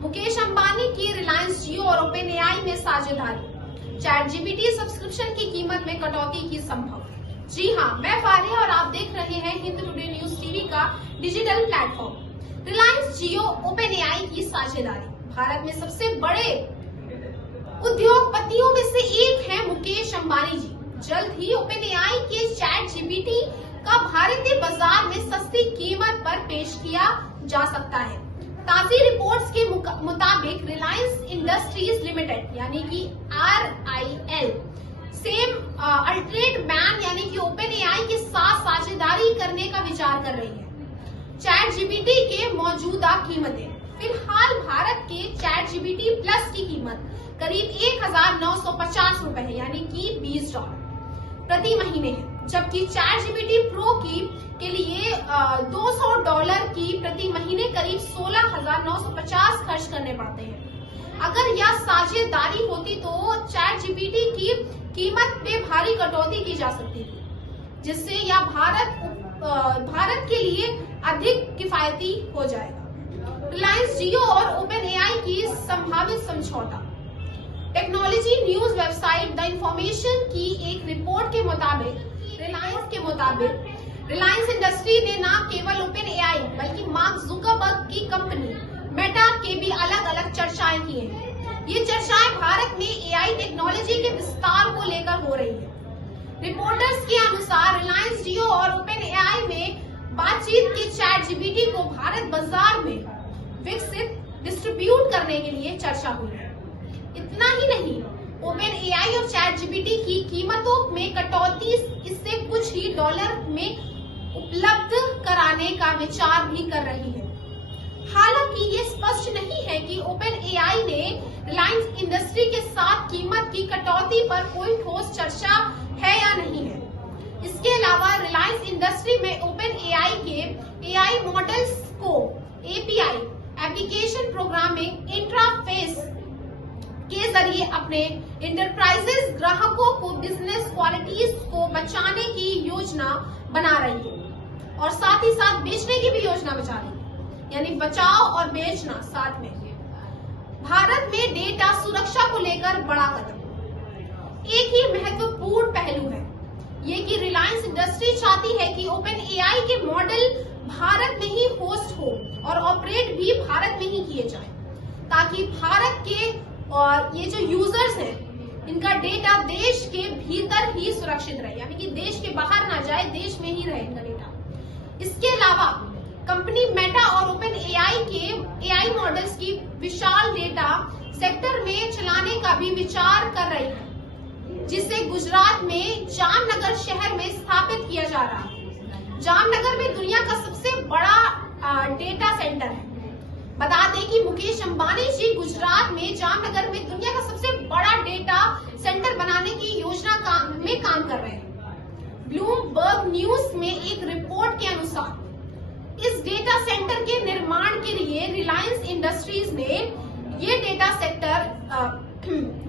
मुकेश अंबानी की रिलायंस जियो और open AI में साझेदारी, ChatGPT सब्सक्रिप्शन की कीमत में कटौती की संभव। जी हाँ, मैं फारिया और आप देख रहे हैं हिंद टुडे न्यूज टीवी का डिजिटल प्लेटफॉर्म। रिलायंस जियो ओपन एआई की साझेदारी। भारत में सबसे बड़े उद्योगपतियों में से एक है मुकेश अंबानी जी। जल्द ही ओपन एआई के ChatGPT का भारतीय बाजार में सस्ती कीमत पर पेश किया जा सकता है। ताजी रिपोर्ट्स के मुताबिक रिलायंस इंडस्ट्रीज लिमिटेड यानी कि RIL सेम अल्टरनेट बैंक यानी कि ओपन एआई के साथ साझेदारी करने का विचार कर रही है। ChatGPT के मौजूदा कीमतें। फिलहाल भारत के ChatGPT प्लस की कीमत करीब 1950 रुपए है यानी कि $20 प्रति महीने है, जबकि ChatGPT प्रो के लिए $200 की प्रति महीने करीब 16,950 खर्च करने पड़ते हैं। अगर यह साझेदारी होती तो ChatGPT की कीमत में भारी कटौती की जा सकती थी, जिससे यह भारत के लिए अधिक किफायती हो जाएगा। रिलायंस जियो और ओपन एआई की संभावित समझौता। Technology news website the information की एक रिपोर्ट के मुताबिक रिलायंस इंडस्ट्री ने न केवल ओपन एआई बल्कि मार्क जुकरबर्ग की कंपनी मेटा के भी अलग अलग चर्चाएं की हैं। ये चर्चाएं भारत में एआई टेक्नोलॉजी के विस्तार को लेकर हो रही है। रिपोर्टर्स के अनुसार रिलायंस जियो और ओपन एआई में बातचीत के ChatGPT को भारत बाजार में विकसित डिस्ट्रीब्यूट करने के लिए चर्चा हुई है। इतना ही नहीं, ओपन एआई और ChatGPT की कीमतों में कटौती इससे कुछ ही डॉलर में उपलब्ध कराने का विचार भी कर रही है। हालांकि ये स्पष्ट नहीं है कि ओपन एआई ने रिलायंस इंडस्ट्री के साथ कीमत की कटौती पर कोई ठोस चर्चा है या नहीं है। इसके अलावा रिलायंस इंडस्ट्री में ओपन एआई के एआई मॉडल्स को API एप्लीकेशन प्रोग्रामिंग इंटरफेस के जरिए अपने इंटरप्राइजेस ग्राहकों को बिजनेस क्वालिटीज को बचाने की योजना बना रही है और साथ ही साथ बेचने की भी योजना बचा रही है, यानी बचाओ और बेचना साथ में। भारत में डेटा सुरक्षा को लेकर बड़ा कदम। एक ही महत्वपूर्ण पहलू है ये कि रिलायंस इंडस्ट्री चाहती है कि ओपन एआई के मॉडल भारत में ही होस्ट हो और ऑपरेट भी भारत में ही किए जाए, ताकि भारत के और ये जो यूजर्स हैं इनका डेटा देश के भीतर ही सुरक्षित रहे, यानी कि देश के बाहर ना जाए, देश में ही रहे इनका डेटा। इसके अलावा कंपनी मेटा और ओपन एआई के एआई मॉडल्स की विशाल डेटा सेक्टर में चलाने का भी विचार कर रही है, जिसे गुजरात में जामनगर शहर में स्थापित किया जा रहा है। जामनगर में दुनिया का सबसे बड़ा डेटा सेंटर है। बता दें कि मुकेश अंबानी जी गुजरात में जामनगर में दुनिया का सबसे बड़ा डेटा सेंटर बनाने की योजना में काम कर रहे हैं। ब्लूमबर्ग न्यूज में एक रिपोर्ट के अनुसार इस डेटा सेंटर के निर्माण के लिए रिलायंस इंडस्ट्रीज ने ये डेटा सेक्टर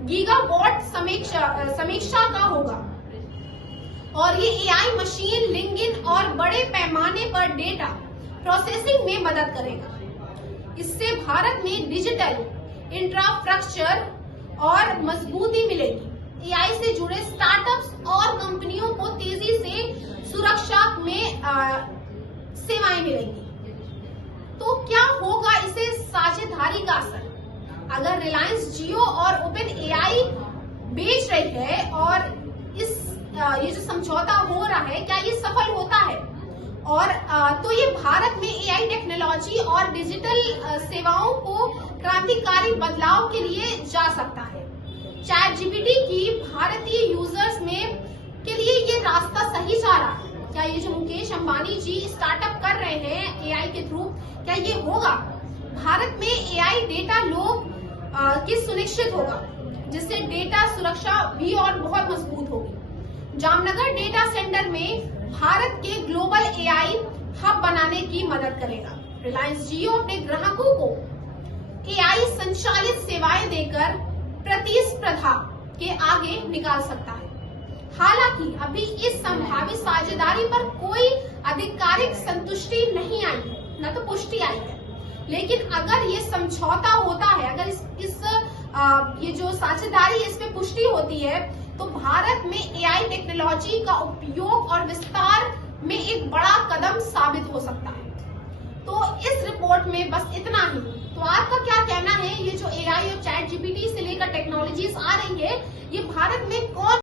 गीगावाट समीक्षा का होगा और ये एआई मशीन लर्निंग और बड़े पैमाने पर डेटा प्रोसेसिंग में मदद करेगा। इससे भारत में डिजिटल इंफ्रास्ट्रक्चर और मजबूती मिलेगी। एआई से जुड़े स्टार्टअप्स और कंपनियों को तेजी से सुरक्षा में सेवाएं मिलेंगी। तो क्या होगा इसे साझेदारी का असर? अगर रिलायंस जियो और ओपन एआई बेच रही है और ये जो समझौता हो रहा है, क्या ये सफल होता है? और तो ये भारत में एआई टेक्नोलॉजी और डिजिटल सेवाओं को क्रांतिकारी बदलाव के लिए जा सकता है। ChatGPT की भारतीय यूजर्स में के लिए ये रास्ता सही जा रहा है? क्या ये जो मुकेश अंबानी जी स्टार्टअप कर रहे हैं एआई के थ्रू, क्या ये होगा? भारत में एआई डेटा लोग की सुनिश्चित होगा, जिससे डेटा सुरक्षा भी और बहुत मजबूत होगी। जामनगर डेटा सेंटर में भारत के ग्लोबल एआई हब बनाने की मदद करेगा। रिलायंस जियो अपने ग्राहकों को एआई संचालित सेवाएं देकर प्रतिस्पर्धा के आगे निकाल सकता है। हालांकि अभी इस संभावित साझेदारी पर कोई आधिकारिक संतुष्टि नहीं आई है, न तो पुष्टि आई है, लेकिन अगर ये समझौता होता ये जो साझेदारी इस पे पुष्टि होती है, तो भारत में एआई टेक्नोलॉजी का उपयोग और विस्तार में एक बड़ा कदम साबित हो सकता है। तो इस रिपोर्ट में बस इतना ही। तो आपका क्या कहना है, ये जो एआई और चैट जीपीटी से लेकर टेक्नोलॉजीज आ रही है, ये भारत में कौन